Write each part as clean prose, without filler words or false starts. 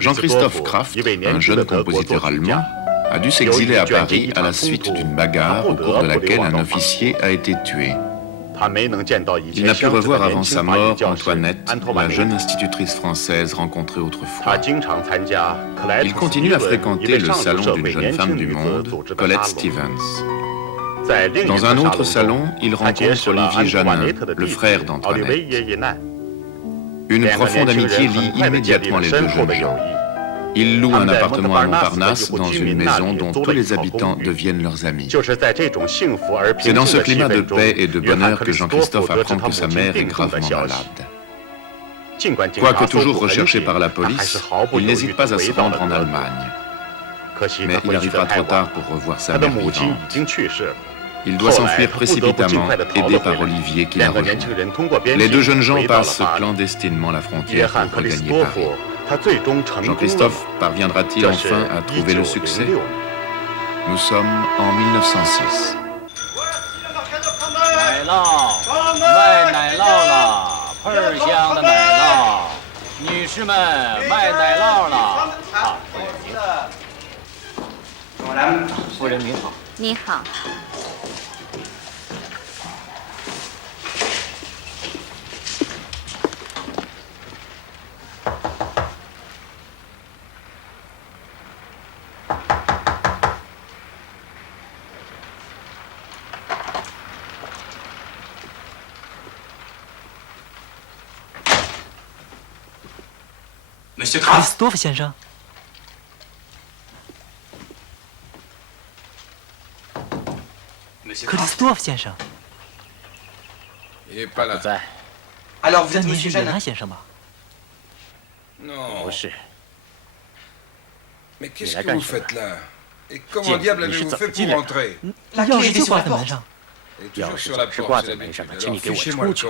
Jean-Christophe Kraft, un jeune compositeur allemand, a dû s'exiler à Paris à la suite d'une bagarre au cours de laquelle un officier a été tué. Il n'a pu revoir avant sa mort Antoinette, la jeune institutrice française rencontrée autrefois. Il continue à fréquenter le salon d'une jeune femme du monde, Colette Stevens. Dans un autre salon, il rencontre Olivier Janin, le frère d'Antoinette. Une profonde amitié lie immédiatement les deux jeunes gens. Ils louent un appartement à Montparnasse dans une maison dont tous les habitants deviennent leurs amis. C'est dans ce climat de paix et de bonheur que Jean-Christophe apprend que sa mère est gravement malade. Quoique toujours recherché par la police, il n'hésite pas à se rendre en Allemagne. Mais il arrivera trop tard pour revoir sa mère vivante. Il doit s'enfuir précipitamment, aidé par Olivier qui l'a rejoint. Les deux jeunes gens passent clandestinement la frontière pour regagner Paris. Jean-Christophe parviendra-t-il enfin à trouver le succès? Nous sommes en 1906. 奶酪，卖奶酪了，倍儿香的奶酪，女士们卖奶酪了。啊，夫人您好。你好。 克里斯多夫先生，克里斯多夫先生，不在。那您是约拿先生吧？不是。Mais qu'est-ce que vous faites là? Et comment diable avez-vous fait pour entrer? 钥匙就挂在门上。钥匙是挂在门上的，请你给我出去。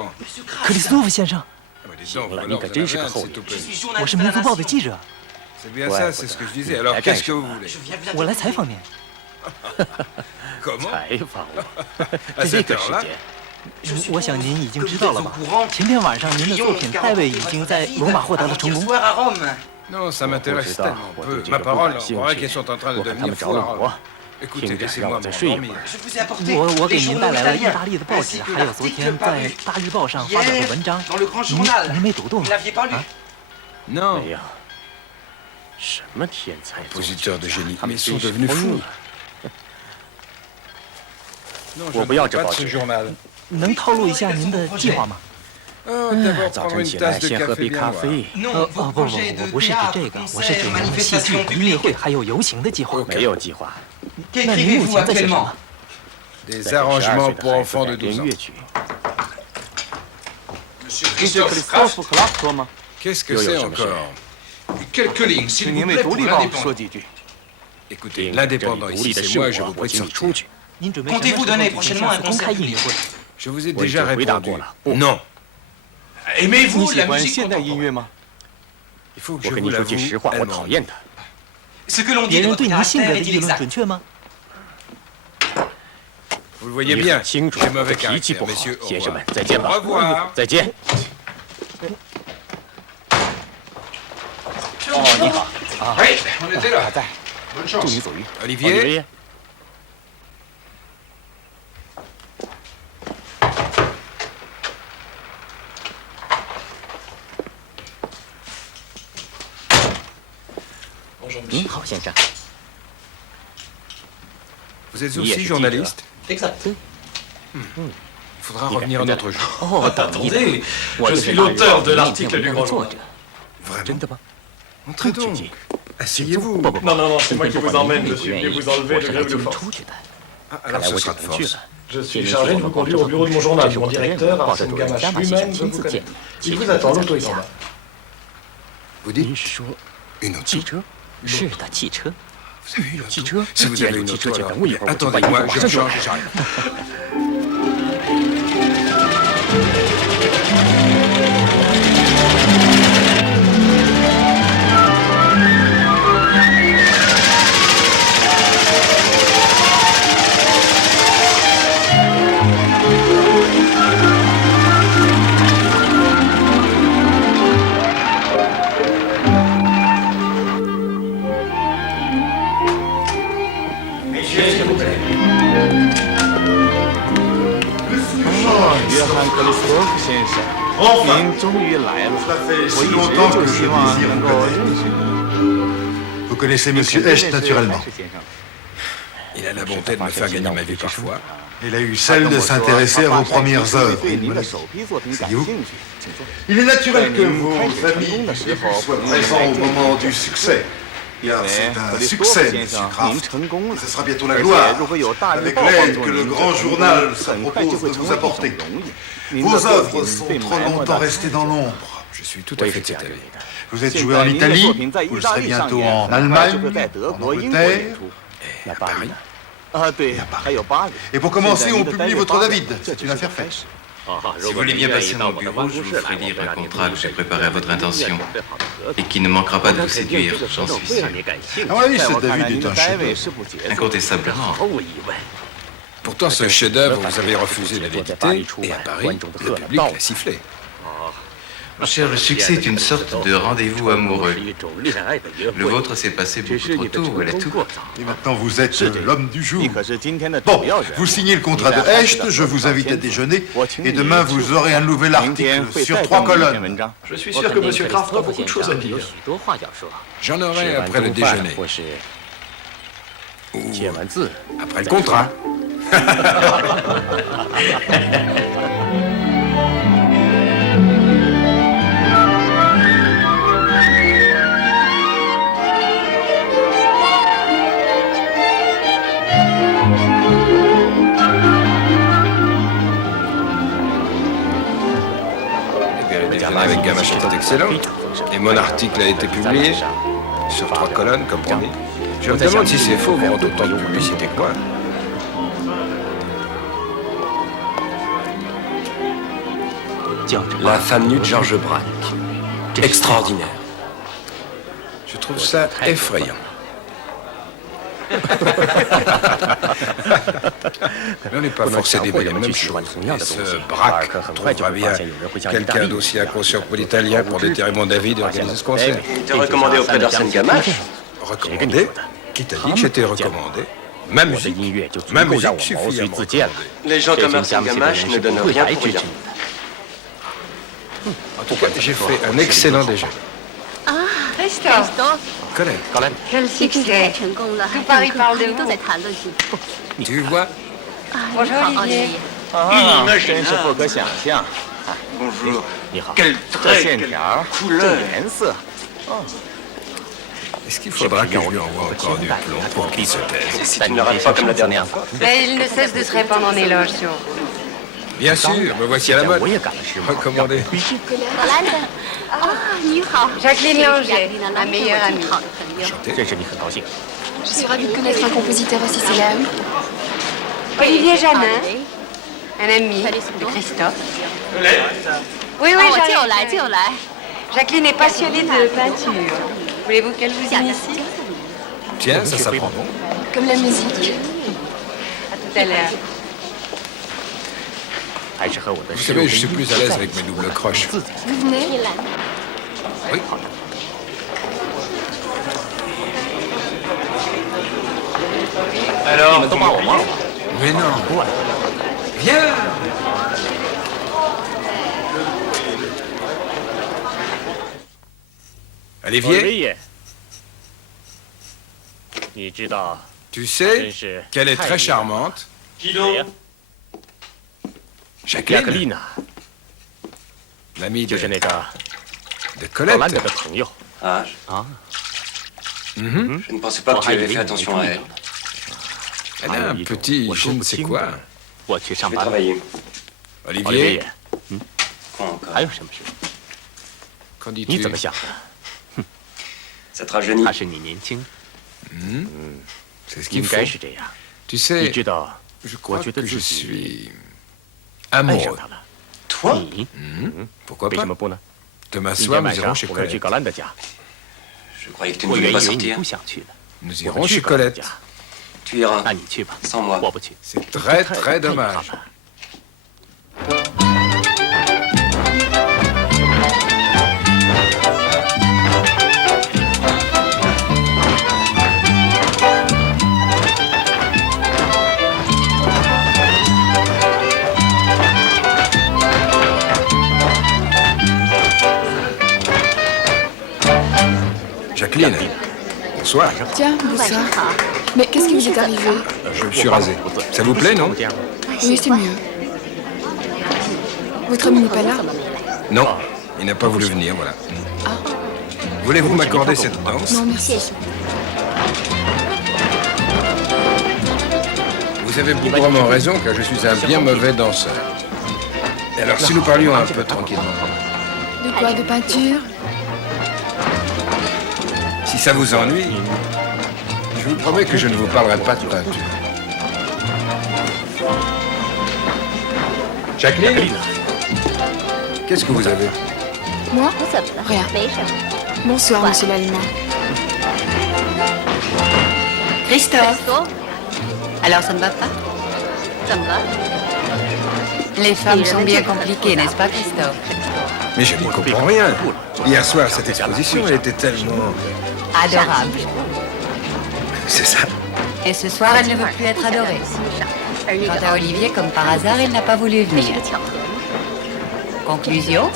克里斯多夫先生。 行了，你可真是个厚脸皮。我是民族报的记者。C'est bien ça, c'est ce que je disais. Alors qu'est-ce que vous voulez? 我来采访您。采访我？这个时间。我想您已经知道了吧？前天晚上您的作品《戴维》已经在罗马获得了成功。Non, ça m'intéresse tellement peu. Ma parole, on croirait qu'ils sont en train de devenir fous à Rome. Écoutez, laissez-moi m'endormir. 我给您带来了意大利的报纸，还有昨天在《大日报》上发表的文章。您没读吗？啊 Non. 没有。什么天才作曲 Compositeurs de génie, 他们 mais 真 sont 是 devenus 疯 fous. 了。 Non, 我不要这报 ce 纸。 journal. 能透露一下您的计划吗？ 早晨起来先喝杯咖啡。不，我不是指这个，我是指您的戏剧、音乐会还有游行的计划。没有计划。那您目前在写什么？ Des arrangements pour enfants de 编 12 ans. 乐曲。 Christophe Kraft. Qu'est-ce que c'est encore? Quelques lignes, s'il vous plaît, pour l'indépendant. Écoutez, l'indépendant ici, c'est moi, je vous prie de sortir. Comptez-vous donner prochainement un concert public? Je vous ai déjà répondu. Non. Aimez-vous la musique contemporaine? Il faut que 我 je 跟 vous 你说句 l'avoue, 实话，我 elle 讨 manque. 厌他。 Ce que l'on dit 别 de 人 votre 对您性 caractère 格的 est 议论 inexact. 准确吗？ Vous le voyez bien, 清楚， j'ai 我 mauvais 脾气 caractère, 不好。 messieurs. Au 先生 revoir. 们，再见 Au 吧。 revoir. 再见。哦，你好。 Oui, on était là. 还在。 Bonne 祝 chance. 你走运。 Olivier. 您好，先生。Vous êtes aussi journaliste? Exact. Il faudra revenir un autre jour. Oh, Attendez, je suis l'auteur de l'article du Grand Journal. Vraiment? Entrez donc. Asseyez-vous. Non, c'est moi qui vous emmène, monsieur. Je vais vous enlever le gré de force. Ah, alors ce sera de force. Je suis chargé de vous conduire au bureau de mon journal. Mon directeur, Arsène Gamache lui-même, veut vous connaître. Il vous attend, l'auto est en bas. Vous dites une auto? Vous avez une auto? Si vous avez une auto, alors... Attendez-moi, je me change, j'arrive. Vous connaissez Monsieur Hecht, naturellement. Il a la bonté de me faire gagner ma vie parfois. Il a eu celle de s'intéresser à vos premières œuvres. Saviez-vous? Il est naturel que vos amis soient présents au moment du succès. Car c'est un succès, Monsieur Kraft. Et ce sera bientôt la gloire, avec l'aide que le grand journal se propose de vous apporter. Vos œuvres sont trop longtemps restées dans l'ombre. Je suis tout à fait de cet avis. Vous êtes joué en Italie, vous le serez bientôt en Allemagne, en Angleterre, Et à Paris. et à Paris. Et pour commencer, on publie votre David. C'est une affaire faite. Si vous voulez bien passer dans mon bureau, je vous ferai lire un contrat que j'ai préparé à votre intention et qui ne manquera pas de vous séduire, j'en suis sûr. À mon avis, ce David est un chef-d'œuvre. Incontestablement. Pourtant, ce chef-d'œuvre, vous avez refusé de l'éditer, et à Paris, le public l'a sifflé. Mon cher, le succès est une sorte de rendez-vous amoureux. Le vôtre s'est passé beaucoup trop tôt, voilà tout. Et maintenant, vous êtes l'homme du jour. Bon, vous signez le contrat de Hecht, je vous invite à déjeuner, et demain, vous aurez un nouvel article sur 3 colonnes. Je suis sûr que monsieur Kraft a beaucoup de choses à dire. J'en aurai après le déjeuner. Ou après le contrat. Avec Gamache est excellent. Et mon article a été publié sur 3 colonnes, comme promis. Je me demande si c'est faux, vendre autant de publicité que moi. La femme nue de George Braque. Extraordinaire. Je trouve ça effrayant. Mais on n'est pas forcé d'aimer les mêmes choses. Et ce Braque trouvera bien quelqu'un d'aussi inconscient que l'italien pour déterrer mon avis de organiser ce concert. Il était recommandé auprès d'Arsène Gamache. Recommandé? Qui t'a dit que j'étais recommandé? Ma musique suffit à me recommander. Les gens comme Arsène Gamache ne donnent rien pour rien. En tout cas, j'ai fait un excellent déjeuner. Christophe, Colette, quel succès! Tout Paris parle de vous. tu vois? Bonjour Olivier. Bonjour. Quel trait, quelle couleur. Est-ce qu'il faudra que je lui envoie encore du plomb pour qu'il se taise? Si tu ne rates pas comme la dernière fois. Mais il ne cesse de se répandre en éloges sur vous. Bien sûr, me voici à la mode. Recommandé. Jacqueline Langer, ma meilleure amie. Chanté. Je suis ravie de connaître un compositeur aussi célèbre. Olivier Janin, un ami de Christophe. Oui, Janin. Jacqueline est passionnée de peinture. Voulez-vous qu'elle vous initie? Tiens, ça s'apprend bon. Comme la musique. À tout à l'heure. Vous savez, je suis plus à l'aise avec mes doubles croches. Vous venez? Oui. Alors, Mais non. Viens. Olivier, Tu sais qu'elle est très charmante. Jacqueline, l'amie de Colette. Ah, je ne pensais pas que tu avais fait attention à elle. Elle a un petit je ne sais quoi. Je vais travailler. Olivier, Quoi encore? qu'en dis-tu? Ça te rajeunit. C'est ce qu'il faut. Tu sais, je crois que je suis amoureux. Toi? Pourquoi pas? Demain soir, nous irons chez Colette. Je croyais que tu ne voulais pas sortir. Nous irons chez Colette. Tu iras. Sans moi. C'est très, très dommage. Jacqueline, bonsoir. Tiens, bonsoir. Mais qu'est-ce qui vous est arrivé? Je me suis rasé. Ça vous plaît, non? Oui, c'est mieux. Votre ami n'est pas là? Non, il n'a pas voulu venir, voilà. Voulez-vous m'accorder cette danse? Non, merci. Vous avez probablement raison, car je suis un bien mauvais danseur. Et alors, si nous parlions un peu tranquillement. De quoi? De peinture? Si ça vous ennuie, je vous promets que je ne vous parlerai pas de peinture. Jacqueline, qu'est-ce que vous avez? Moi? Rien. Bonsoir, monsieur l'Allemand. Christophe. Alors ça ne va pas? Les femmes sont bien compliquées, n'est-ce pas, Christophe? Mais je n'y comprends rien. Hier soir, cette exposition, elle était tellement... Adorable. C'est ça. Et ce soir, elle ne veut plus être adorée. Quant à Olivier, comme par hasard, il n'a pas voulu venir. Conclusion?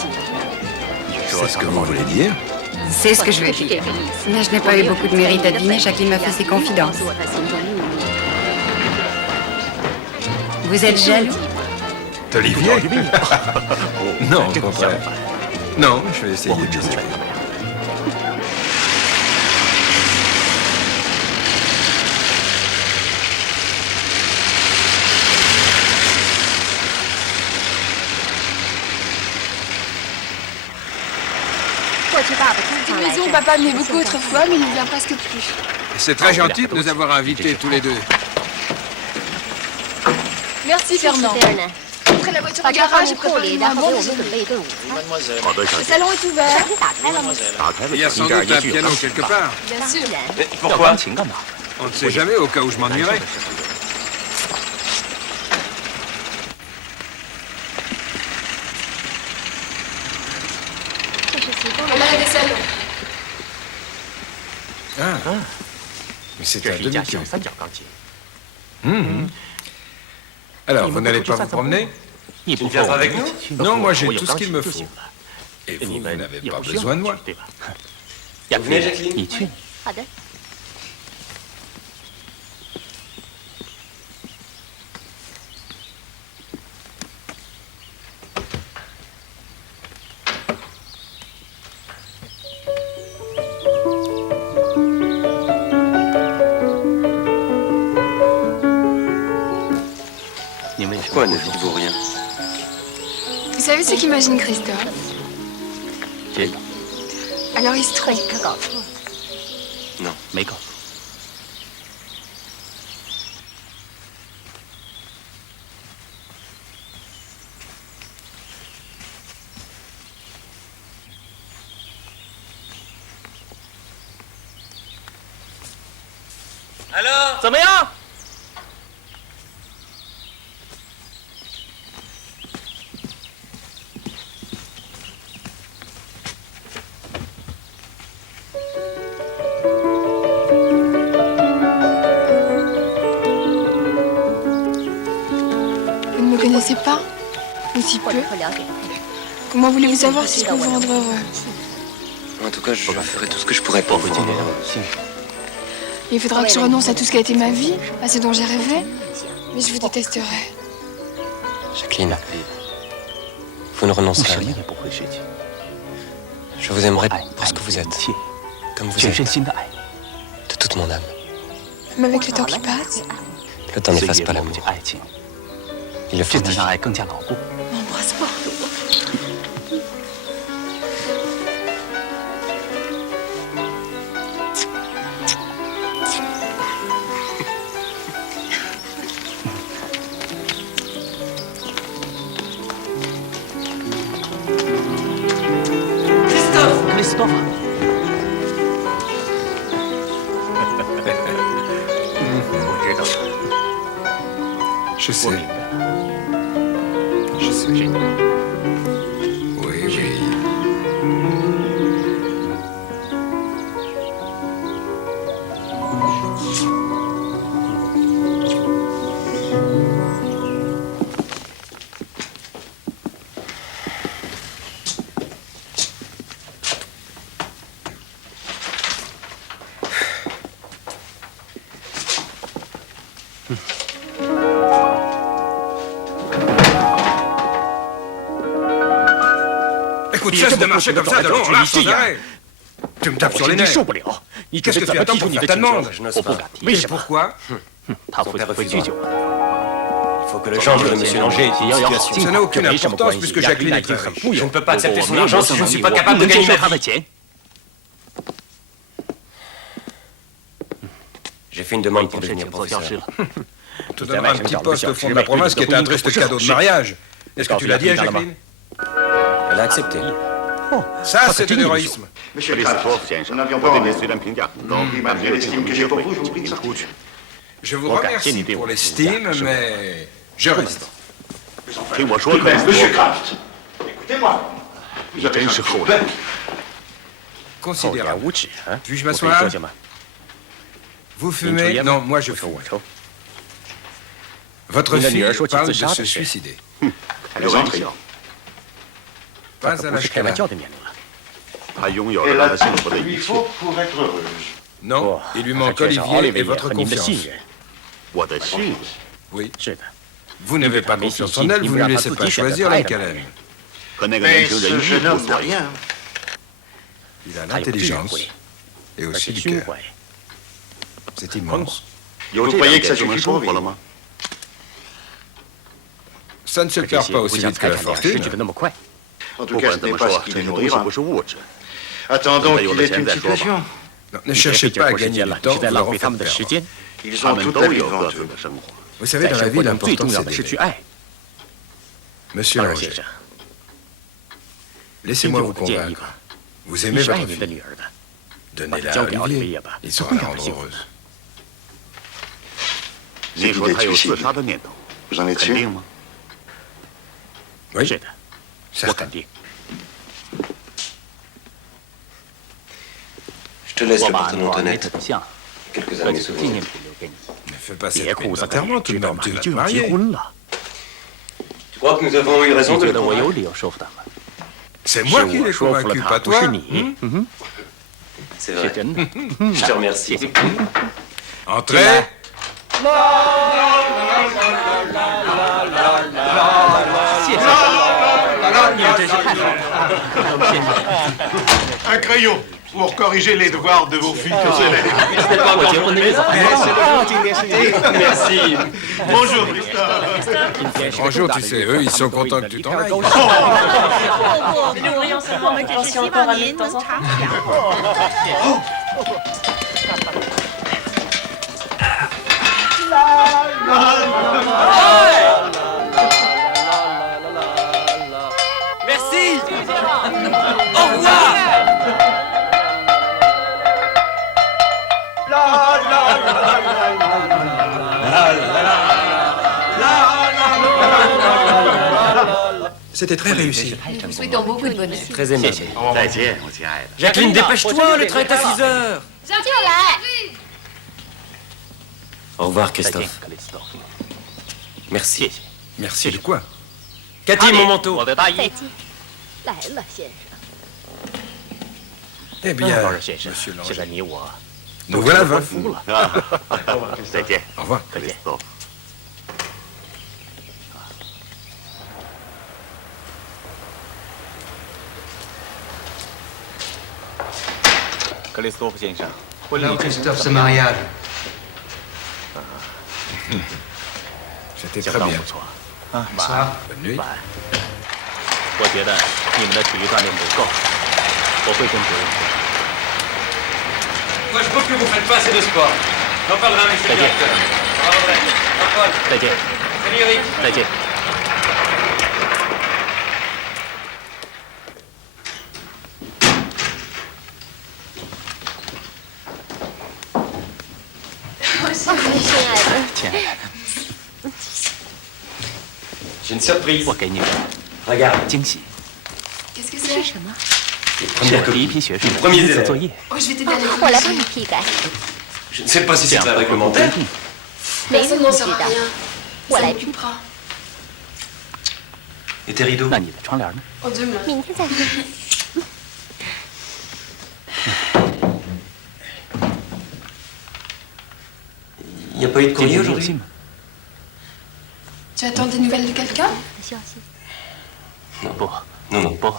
C'est ce que vous voulez dire? C'est ce que je veux dire. Mais je n'ai pas eu beaucoup de mérite à deviner, Jacqueline m'a fait ses confidences. Vous êtes jaloux? D'Olivier? Non, au contraire. Non, je vais essayer de dire. Cette maison, papa venait beaucoup autrefois, mais il ne vient presque plus. C'est très gentil de nous avoir invités tous les deux. Merci, Fernand. Après la voiture au garage, j'ai préparé un bon déjeuner. Le salon est ouvert. Il y a sans doute un piano quelque part. Bien sûr. Mais pourquoi? On ne sait jamais, au cas où je m'ennuierais. Là, il y a des salons. Ah, mais c'est un demi-piano. Alors, vous n'allez pas vous promener? Tu ne viens pas avec nous? Non, moi j'ai tout ce qu'il me faut. Et vous n'avez pas besoin de moi. Vous venez, Jacqueline? Pourquoi ne dites-vous rien? Vous savez ce qu'imagine Christophe? Alors il se trompe. Non. Alors 怎么样？ Vous ne me connaissez pas? Ou si peu? Comment voulez-vous savoir si je peux vous rendre heureux? En tout cas, je ferai tout ce que je pourrai pour vous rendre heureux. Il faudra que je renonce à tout ce qui a été ma vie, à ce dont j'ai rêvé. Mais je vous détesterai. Jacqueline, vous ne renoncerez à rien. Je vous aimerai pour ce que vous êtes, comme vous êtes, de toute mon âme. Mais avec le temps qui passe, Le temps n'efface pas l'amour. Il le fortifie. m'embrasse pas. Christophe. Je sais. Je sais. Oui, oui. Écoute, cesse de marcher comme ça de long en large sans arrêt. Tu me tapes sur les nerfs. Qu'est-ce que tu attends pour faire ta demande? Mais pourquoi? Il faut que le gendre de M. Langer ait une situation. Ça n'a aucune importance puisque Jacqueline est très riche. Je ne peux pas accepter son argent si je ne suis pas capable de gagner ma vie. J'ai fait une demande pour devenir professeur. On te donnera un petit poste au fond de la province qui est un triste cadeau de mariage. Est-ce que tu l'as dit à Jacqueline? Elle a accepté. Ça, c'est de l'héroïsme. Monsieur Christophe, nous n'avions pas malgré l'estime que j'ai pour vous, je vous prie de sortir. Je vous remercie pour l'estime, mais je reste. Monsieur Kraft, écoutez-moi. Vous avez un problème. Considérable. Puis-je m'asseoir? Vous fumez? Non, moi je fume. Votre fille parle de se suicider. Pas à l'âge qu'elle a. Elle a tout ce qu'il faut pour être heureuse. Non, il lui manque Olivier et votre confiance. Oui. Vous n'avez pas confiance en elle, vous ne laissez pas choisir l'homme qu'elle aime. Mais ce jeune homme n'a rien. Il a l'intelligence et aussi du cœur. C'est immense. Vous croyez que ça suffit pour vivre? Ça ne se perd pas aussi vite que la fortune. En tout cas, ce n'est pas ce qui les nourrira. Attendons qu'il ait une situation. Non, ne cherchez pas à gagner du temps, vous leur en faites perdre. Ils ont toute la vie devant eux. Vous savez, dans la vie, l'important, c'est d'aimer. Monsieur Langer, laissez-moi vous convaincre. Vous aimez votre fille. Donnez-la à Olivier. Il saura la rendre heureuse. Cette idée de suicide, vous en êtes sûr? Oui, certain. Je te laisse le porte-monnaie honnête. Quelques-uns de mes souvenirs. Ne fais pas cette peine d'enterrement tout de même, tu vas te marier. Tu crois que nous avons eu raison de le convaincre? C'est moi qui l'ai convaincu, pas toi. C'est vrai. Je te remercie. Entrez. Un crayon pour corriger les devoirs de vos futurs élèves. Merci. Bonjour, Christophe. Bonjour, tu sais, eux, ils sont contents que tu t'en ailles. Nous pourrions seulement me cacher encore un de temps en temps. Merci. Au revoir. C'était très réussi. Nous vous souhaitons beaucoup de bonheur. Très aimable. Jacqueline, dépêche-toi, le train est à 6 heures. Au revoir, Christophe. Merci. Merci de quoi? Cathy, mon manteau. Eh bien, monsieur Langer, Nous voilà veufs. 再见。 Au revoir. 再见。 克里斯托弗先生，婚礼 Alors, Christophe, ce mariage. C'était 相 très 当 bien. 不错。 Ça. Bonne nuit. 我觉得你们的体育锻炼不够，我会跟主任说。 Moi, je trouve que vous faites pas assez de sport. J'en parlerai à monsieur le directeur. Au revoir, Paul. 再见， Salut, Eric. 再见。 亲爱的， 亲爱的， J'ai une surprise. 我给你个 Regarde. 惊喜，是什么？是我第一批学生的 Premier 第一次 élève. 作业。 我来帮你批改， Je ne sais pas si 这 c'est 样 très 不会不规 réglementaire. 定。 没人知道，我来批。 Et tes rideaux? 那你的窗帘呢？ 明天再说。 Il n'y a pas eu de 今 courrier 天有 aujourd'hui? 信吗？ Tu attends des nouvelles de quelqu'un 消息。 不， Non, non. 不，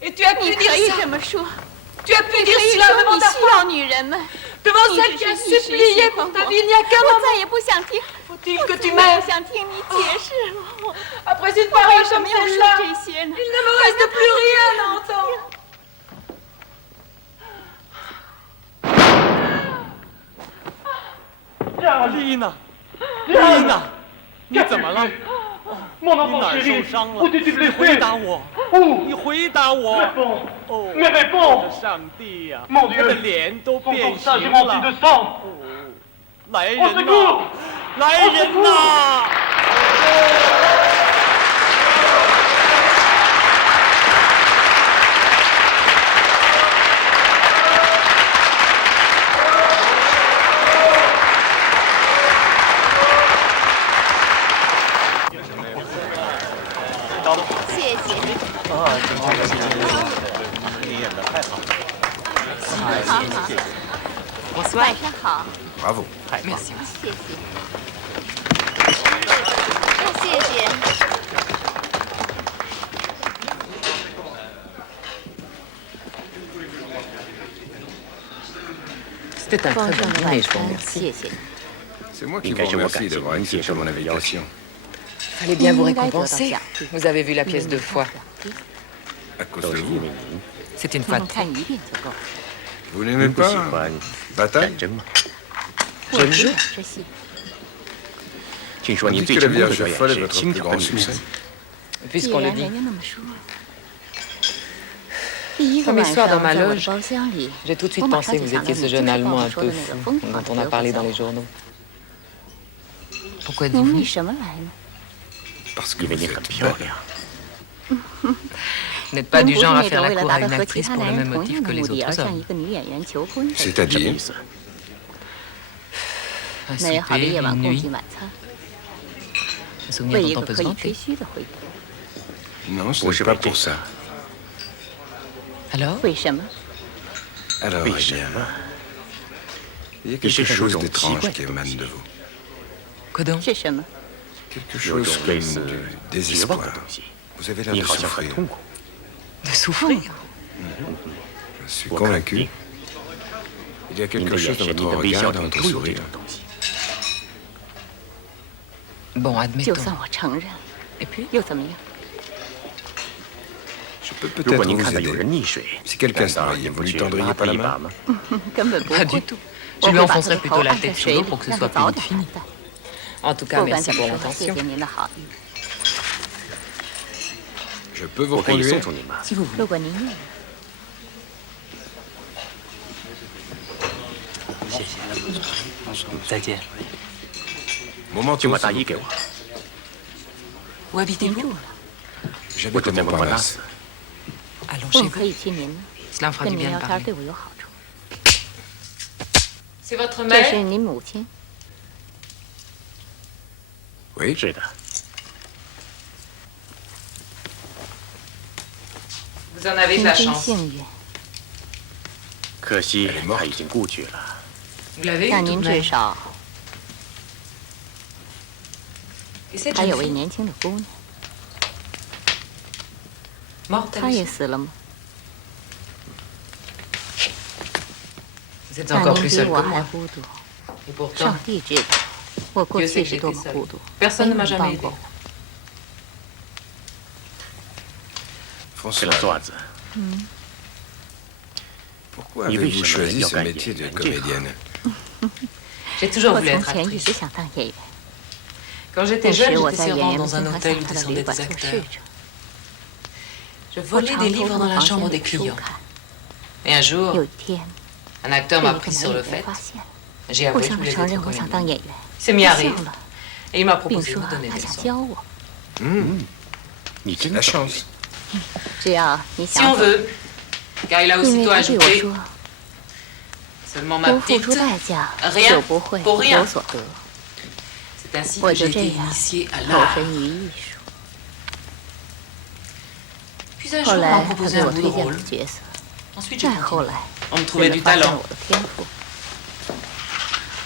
Et tu as pu 你可 dire 以 ça 这么说， Tu as pu 你 dire 可以 cela 说 devant 你 ta 需要 femme 女人们， Devant 你 celle 只 qui a 是你实 supplié 现 pour 我 ta vie il n'y a qu'un 我 moment 再也不想听， Faut-il que 我 tu 再也 m'aimes 不想听你解释我。 Après une 我为 parole 什 comme 么要说 celle-là 这些呢？ Il ne me reste plus rien à entendre丽娜，丽娜，你怎么了？你哪儿受伤了？你回答我，你回答我。哦，我的上帝呀！我的脸都变形了。哦，来人呐！来人呐！ 谢谢你。你演的太好了，好好，晚上好， Bravo. 太棒了！谢谢。谢谢。 C'était un 丰 très 盛 bon 的晚 dîner, je vous 餐， remercie. 谢谢你。 C'est moi qui 应 vous 该是我感 remercie 谢 d'avoir 你接受 accepté 我 mon 的邀请 invitation. Fallait bien vous 你应该得到 récompenser. 奖励。 Vous avez vu la pièce deux fois. À cause 都 de 是因 vous. 为您。 C'était une 我 fois 们 de 看 trop. 一遍就够了。 Vous 您 n'aimez 不喜 pas 欢 Bataille? 战争吗？我只演这戏，听说 On 您 dit 最 que la 成功的 Vierge 表演 folle est 是 votre 清 plus 朝 grand 的女 succès. 子。 既 Puisqu'on le 然 dit. 人家那么说，第一个 Premier 晚 soir 上 dans ma 在我的 loge, 包厢里， j'ai tout de 我 suite 马上 pensé 就 que vous 想到 étiez 你 ce 就 jeune 是 Allemand 报 un 说 peu 的那个 fou 疯狂 dont 的 on a 德 parlé 国 dans 佬 les journaux. Pourquoi 您 êtes-vous 为 venu? 什么来呢？ Parce que 因为 vous 您很 êtes 漂 belle. 亮。 Vous n'êtes pas 您 du 不是 genre à 那 faire 种 la 为了 cour 达 à 到 une 和其 actrice 他 pour 男 le 人 même 同 motif 样 que 的 les 目的而 autres 向一 hommes. 个女演员求婚的人？ 什么 C'est-à-dire 意思？ Un 美好的 souper, 夜晚 une 共 nuit, 进晚餐， un 为 souvenir 一 dont 个 on peut 可 se 以吹 vanter. 嘘的回忆。 Non, ce Moi, n'est je pas vais pour dire. ça. Alors 为什么？ Alors, 为 eh 什 bien, 么？ il y a 你是 quelque 属 chose 种奇 d'étrange 怪 qui 的东 émane 西 de，vous. Quoi donc 是什么？ Quelque 有 chose 种 comme 类似 du 绝望 désespoir. 的东西。 Vous avez l'air 你 de 好像很 souffrir. 痛苦。 De souffrir Je suis 我肯 convaincu. 定 Il y a 您 quelque 的眼 chose dans 神、您 votre 的微笑 regard, 里 dans 都 votre 有这 sourire. 种东西。 Bon, 就 admettons. 算我承认， Et puis 又怎么样？ Je peux 如果 peut-être 您 vous 看到有 aider. 人溺水， Si quelqu'un 难 se 道 noyait, 您 vous 不 lui 去 tendriez 拉 pas 他 la 一把 main? 吗？根本不 Pas 会 du。tout. 我 Je lui 会把他 enfoncerai 的头 plutôt la 按在 tête sous 水 l'eau 里， pour que ce 让他 soit 早 plus 点 vite 完 fini. 蛋。 En tout cas, 不管 merci 怎么 pour 说，谢 l'intention. 谢您的好意。 Je peux vous 我可以 conduire? 送送您吗？如果您愿意，谢谢，再见。 Mon manteau, 请把 s'il 大 vous 衣给 plaît. 我。 Où 您 habitez-vous 住了， J'habite 我 à 住在蒙巴纳斯 Montparnasse.， Allons 我 chez 们可 vous. 以亲您呢， Cela me fera 跟 du 您 bien 聊 de 天 parler. 对我有好处。 C'est votre 这是您母亲， Oui, 是的， Vous en avez de la chance. 可惜他已经故去了。 Vous l'avez eu 但 tout 您 de 至 même. 少 Et cette 还 jeune 有位 fille 年轻的姑娘， morte, elle 她也 aussi. 死了吗？ Vous êtes 但 encore 您 plus 比 seul 我 que 还 moi. 孤独。 Et pourtant, 上帝知道，我过 Dieu 去 sait 是 que 多 j'étais 么 seule. 孤独， Personne 没 ne m'a 人 jamais 帮 aidé. 过我。 这个段子， Pourquoi avez-vous choisi ce métier de comédienne? J'ai toujours 我 voulu 从 être 前一 actrice. 直想当演员， Quand j'étais 但 jeune, 是我 j'étais 在演 servante 员们 dans 经 un 常 hôtel 下 où 他的 descendaient 旅 des 馆做 acteurs. 侍者， Je 我 volais 常 des 偷 livres 偷 dans 的 la 房 chambre 间 des 里书 clients. 看。 Et un jour, 有一天， un acteur 被 m'a 一个 pris 男 sur 演 le 员 fait. 发现， J'ai 我 avoué que 向 je 他 voulais 承 être 认我想当 comédienne. 演员， Il s'est mis 他 à 笑 rire 了， et il m'a 并 proposé de 说 me donner 他 des 想 leçons. 教我。 你真 La 早 chance. 只要你 Si 想 on 走， veut, car il a 因为 aussitôt 他对我 ajouté 说， seulement ma 不付 petite. 出代价 rien 就不会 pour rien 有所得。 C'est ainsi 我 que 就 j'ai 这 été 样 initiée à 投 l'art. 身于艺术。 Puis un 后 jour, on 来 m'a 他 proposé 对 un 我 bout 推 de 荐了 rôle. 角色， Ensuite, j'ai 再后 continué. 来 On me 人 trouvait 们 du 发现 talent. 了我的天赋，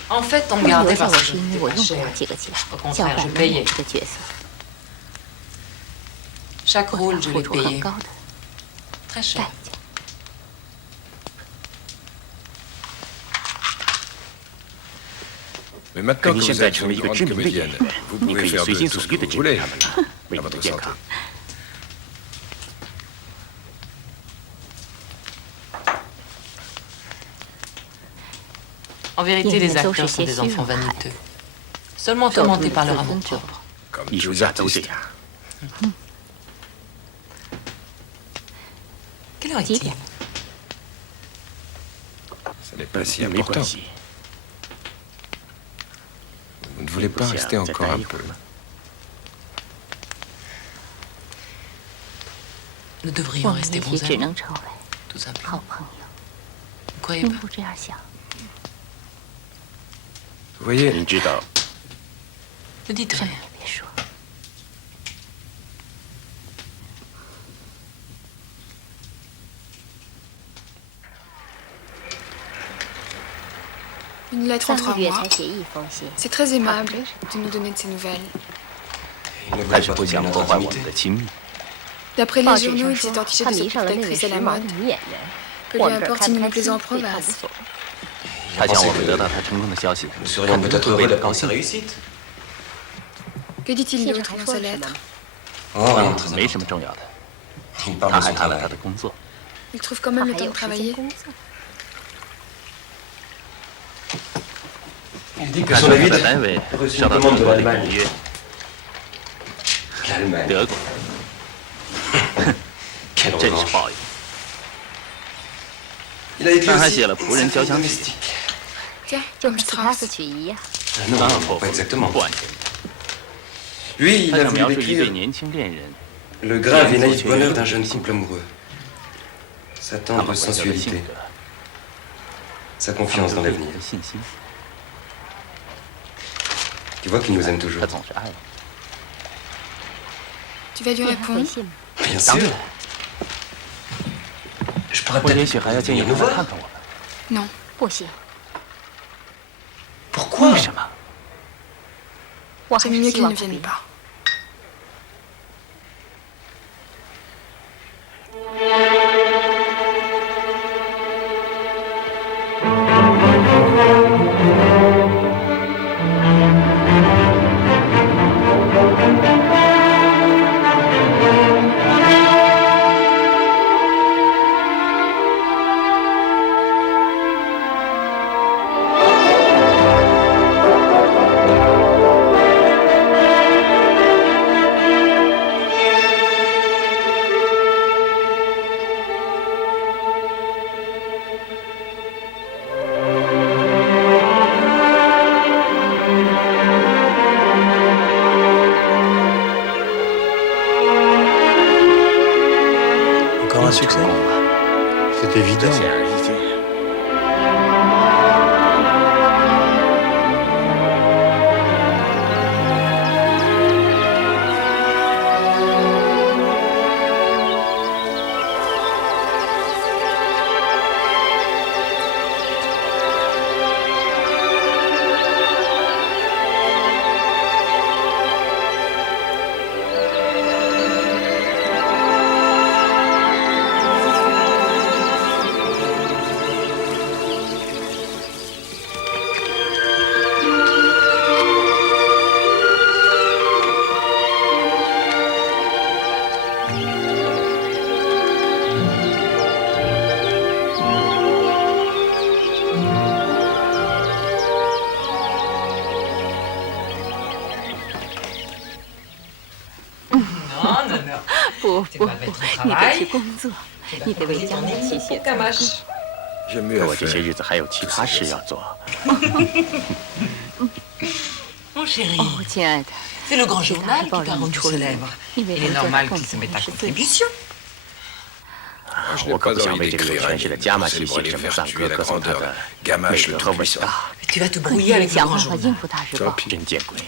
En fait, on 他 me 们 gardait 留下 parce 我 que 是 je 因为 n'étais 我 pas 用不了 chère. 几个钱， Au 交 contraire, 换 je 了每 payais. 一个角色， Chaque 我 rôle, 要 je 付 l'ai 出很 payé. 高的 Très cher. 代价。 Mais 可 maintenant 你 que 现 vous 在 êtes 成了 une 一个 grande 知名的演 comédienne, 员， vous 你可 pouvez 以 faire 随 de 心 tout 所 ce 欲 que 的 vous 支配 voulez. 他们了，为 À 你的 votre 健 santé. 康。 En vérité, Il y a les une acteurs sauce sont des chez enfants Sylvain. vaniteux. Seulement tourmentés par leur amour propre. Comme 艺 tous 术 les 家都这 artistes. 样。 Quelle heure est-il? Ce n'est pas si 也没 important. 关系， Vous ne voulez pas 不 rester 想再 encore 待 un 一会 peu. 儿吗？ Nous 我 devrions 们 rester 也 bons 许只 amis, 能成为 tout simplement. 好朋友。 Vous croyez 您 pas? 不这样想？ Vous voyez, 您知道， Ne dites 什么 rien. 也别说。 Une lettre 3 entre 个月 moi. 才写一封信， C'est très aimable de nous donner de ces nouvelles. 还是不想破坏我们的亲密。 D'après 报 les 纸 journaux, 上 il 说 s'est entiché 他 de 迷 cette 上了那位 actrice à 时 la 髦 mode. 的女演员， Que 我 lui 们这儿 importe 开 s'il 不 ne 开 nous plaisait 心 en 对他无 province. 所谓。他想我们得到他成功的消息， Nous serions peut-être heureux d'apprendre sa réussite. Que dit-il 信上 d'autre 还 dans 说 sa 了什么 lettre？ Oh, rien de très 没什 important. 么重要的。 Il 他 parle de 还 son 谈了他 travail. 的工作。 Il trouve quand 他 même le 还 temps 有 de 时间 travailler. 工作。 Il dit que 他 son 说他 David 的单位 a reçu 受 une 到 commande 德 de 国的 l'Allemagne. 隐约， L'Allemagne. 德国， Quelle 真是 revanche. 报应。 Il a écrit 他还 aussi 写了仆人 une 交 symphonie 响曲， domestique. Tiens, 就 comme 和斯塔斯 Strauss. 曲一样。 Ah non, 当然 non, 不 pas exactement. 不完全。 Lui, il 他 a 想 voulu 描述一对 décrire 年轻恋人， le grave et naïf bonheur d'un jeune couple amoureux. Sa 他们 tendre 微笑的性 sensualité, 格， sa 他们 confiance 对 dans 我 l'avenir. 的信心。 Tu vois qu'il nous aime 他 toujours. 总是爱我。 Tu vas lui 对他回 répondre? 信吗？ Bien 当 sûr. 然， Je pourrais 我也 peut-être 许还要建议 venir 他 nous 来 voir. 看看我们。 Non. 不行， Pourquoi 为什么？我还 C'est 是 mieux 希 qu'il 望 ne 他别 vienne pas. encore un succès? C'est évident. 显而易见。不，你得去工作，你得为将来写写作。可我这些日子还有其他事要做。Mon chéri, 哦，亲爱的， c'est le grand journal qui 报 t'a 让你 rendu 出来 célèbre. 了，你为 Il 人 est 做 normal 贡 qu'il se 献 mette à 是最 contribution. 我可不想为这个有权势的加玛西写什么赞歌，歌颂他的美德和伟大。 Tu vas te 可你 brouiller 得 avec le 想 grand 办法应 journal. 付大日报。真见鬼！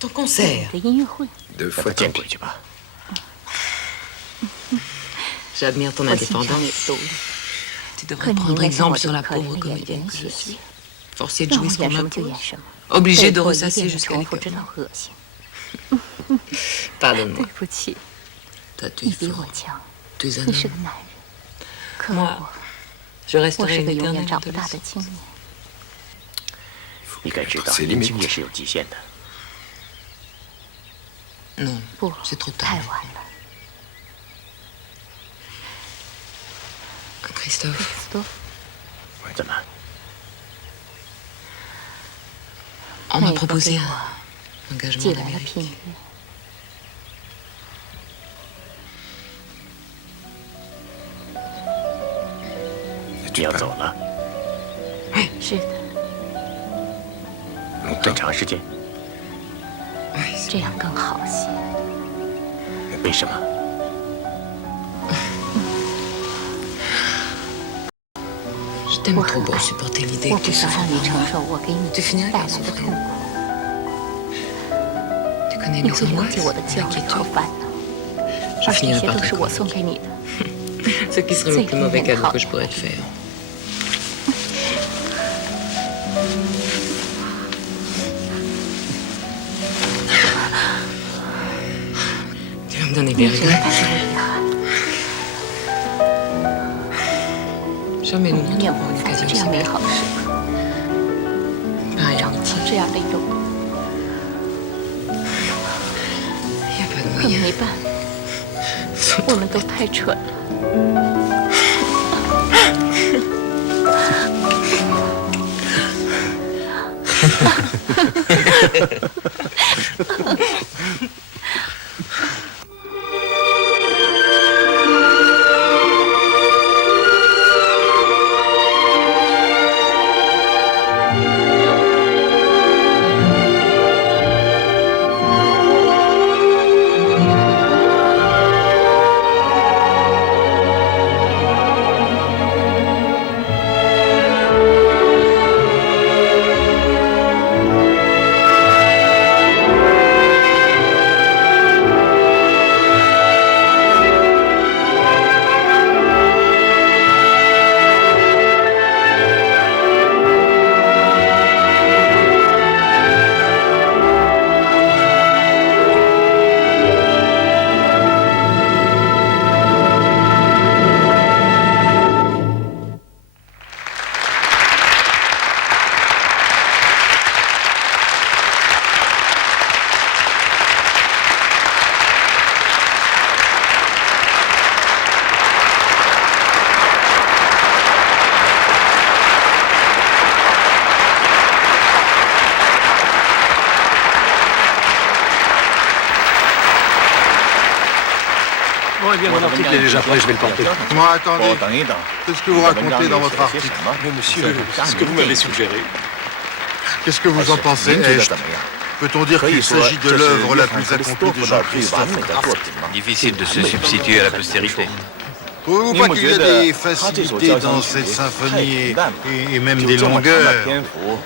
Ton concert. 你的音乐会，让他见鬼去吧！ J'admire ton 我欣赏 indépendance. 你的独立， Tu 可 devrais 你应 prendre 该向我 exemple 这 sur 个 la 可怜 pauvre 的演 comédienne 员 que 学 je 习 suis. Forcée de 让 jouer 我 ce 演 qu'on 什么就 m'impose. 演什么， Obligée 被 de 迫一遍 ressasser 地 jusqu'à 重 les 复直到 cœurs. 恶心。 Pardonne-moi. 对不起， Toi, tu 你 es 比 fort. 我强， Tu es un 你是个 homme. 男人，可 Moi, 我 je 我 resterai 是 une 个永远 éternelle 长不大的 adolescente. 青年。 你该知道，年轻也是有极限的。 Non, 不， c'est trop 太 tard. 晚了， Christophe, 斯多夫。 怎么？ on 那 m'a 一封 proposé 给 un 我 engagement 寄 en 来了 Amérique. 聘约， 你要走了？是的，很长时间？这样更好些。为什么？ Je t'aime trop pour supporter l'idée 我 que 不 tu 想 souffres 让你承 vraiment. 受我给你 Tu finiras 带 par 来的 souffrir. 痛苦， Tu connais 你 mes 会了解 angoisses, 我的焦虑和 inquiétudes. 烦恼， Je 而这 finirai 些 par 都 te 是我 convaincre. 送给你的。 Ce qui serait le plus mauvais cadeau que je pourrais te faire. Tu vas me donner des 你只能 regrets. 带给我遗憾， Jamais 我 nous 永 ne 远 trouverons 不 une 会再有 occasion 这样 si 美 belle. 好的时刻， Pareil 让你 amitié. 这样的一种， Y a pas de 可 moyen. 没办法，我们都太蠢了。 Bon, eh bien, mon article est déjà prêt, je vais le porter. Moi, attendez. Qu'est-ce que vous racontez dans votre article? Mais monsieur, c'est ce que vous m'avez suggéré. Qu'est-ce que vous en pensez, Echt? Peut-on dire qu'il s'agit de l'œuvre la plus accomplie de Jean-Christophe Kraft? Difficile de se substituer à la postérité. Trouvez-vous pas qu'il y a des facilités dans cette symphonie et même des longueurs?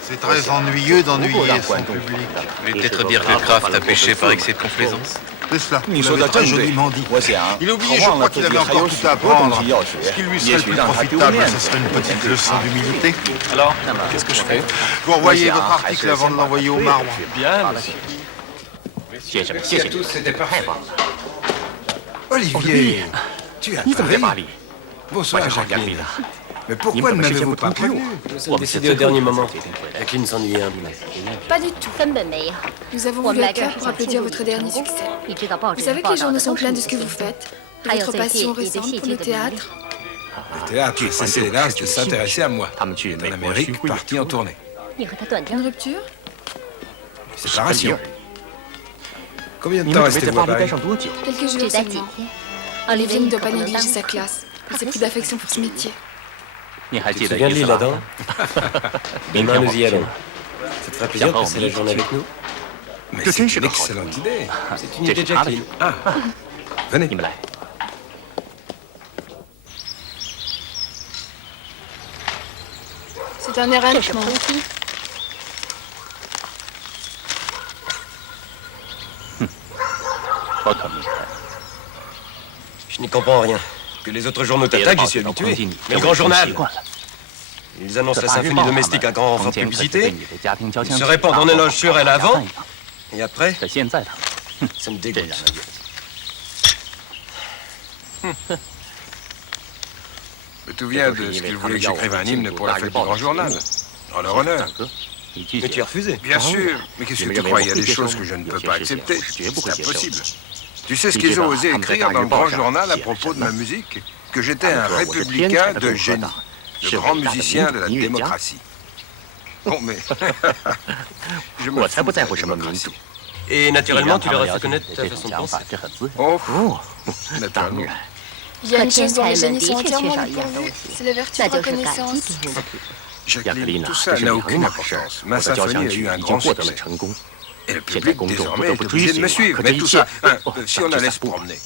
C'est très ennuyeux d'ennuyer son public. Vous voulez peut-être dire que Kraft a péché par excès de complaisance? C'est cela, vous l'avez très joliment dit. Il a oublié, je crois qu'il avait encore tout à apprendre. Ce qui lui serait le plus profitable, ce serait une petite leçon d'humilité. Alors, qu'est-ce que je fais? Vous revoyez votre article avant de l'envoyer au marbre. Bien, monsieur. Merci à tous, c'était parfait. Olivier, tu as 你怎么在巴黎？ Bonsoir, 晚上好，亚 Jacqueline. 米拉。 Mais 你 pourquoi 们 ne 怎么事先 m'avez-vous 不 pas 通知 prévenu? 我？我们是最后一天。 Jacqueline s'ennuie un peu. Pas du tout. 根本没有。 Nous avons 我们 voulu 来 être 这儿 là 是 pour 想 applaudir 庆祝 votre 你的 dernier 成功。 succès. 你知道报 Vous 纸上 savez que 报 les 道 journaux 的 sont 都是 pleins 你 de 的 ce que 事 vous 情。 faites, 还 de 有 votre 最近 passion 你对 récente 戏 pour 剧 le 的迷恋。 théâtre. Le théâtre, ça c'est l'art, c'est s'intéresser à moi. 他们去 Dans 美国巡 l'Amérique, 回演 parti en 出， tournée. 你和他断交 Une rupture? Séparation. Combien de 你 temps 们准备在 restez-vous 巴 à 黎待 Paris? 上多久？ Quelques 只 jours 待几 seulement. 天。Olivier ne doit pas négliger sa classe. Il s'est pris d'affection pour ce métier. Tu te souviens de l'île Adam? Demain, nous y allons. Ça te fera plaisir de passer la journée avec nous? Mais c'est une excellente idée. C'est une idée de Jacqueline. Ah, venez. C'est un arrangement. Je n'y comprends rien. Que les autres journaux t'attaquent, j'y suis habitué. Mais le grand journal, ils annoncent la symphonie domestique à grand renfort de publicité. Ils se répandent en éloges sur elle avant. Et après, ça me dégoûte. Mais tout vient de ce qu'il voulait que j'écrive un hymne pour la fête du grand journal. En leur honneur. Mais tu as refusé. Bien sûr. Mais qu'est-ce que tu crois? Il y a des choses que je ne peux pas accepter. C'est impossible. Tu sais ce qu'ils ont osé écrire dans le grand journal à propos de ma musique? Que j'étais un républicain de génie. Le grand musicien de la démocratie. Bon, mais... je me fous de la démocratie. Et naturellement, tu leur as fait connaître ta façon de penser. Oh, naturellement. Il y a une chose dont les génies sont entièrement dépourvus, c'est la vertu de reconnaissance. Jacqueline, tout ça n'a aucune importance. Ma symphonie a eu un grand succès. Et le public, désormais, est obligé de me suivre. Mais tout ça, si on allait se promener.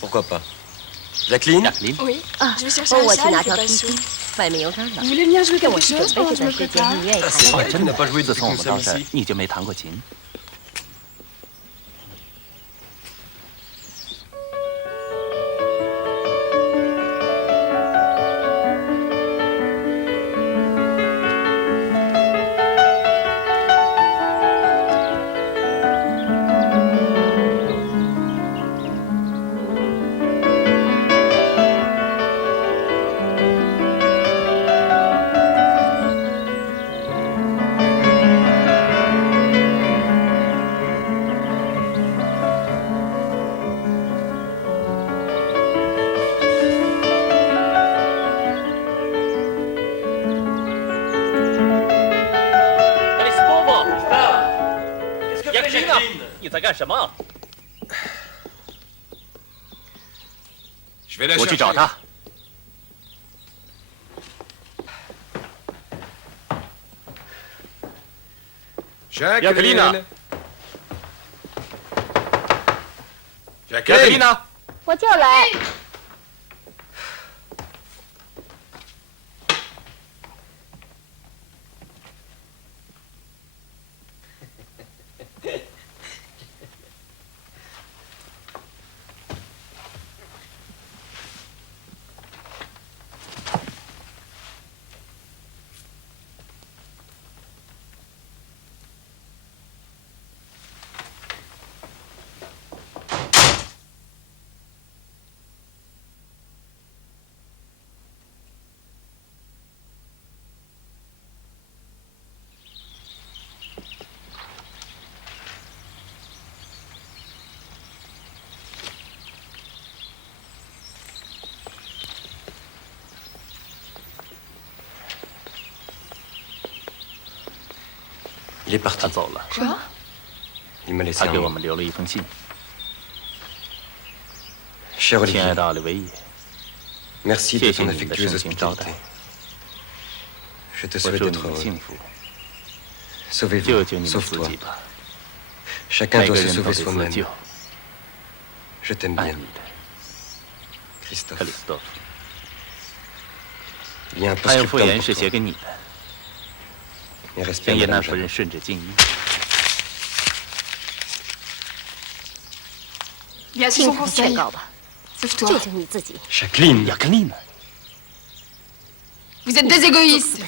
Pourquoi pas? Jacqueline? Oui, je vais chercher un châle, il fait pas chaud. Vous voulez bien jouer quelque chose pendant que je me prépare? Tu n'as pas joué depuis que nous sommes ici. Je vais la chercher. Jacqueline! Jacqueline! 我就来。Il est parti. Quoi? Il m'a laissé un mot. Cher Olivier, merci de ton affectueuse hospitalité. Je te souhaite d'être heureux. Sauvez-vous, sauve-toi. Chacun doit se sauver soi-même. Je t'aime bien. Christophe. Il y a un post-scriptum pour toi. Et respect, Madame Jeanne. Bien sûr, son conseil. Sauve-toi. Jacqueline! Vous êtes des égoïstes.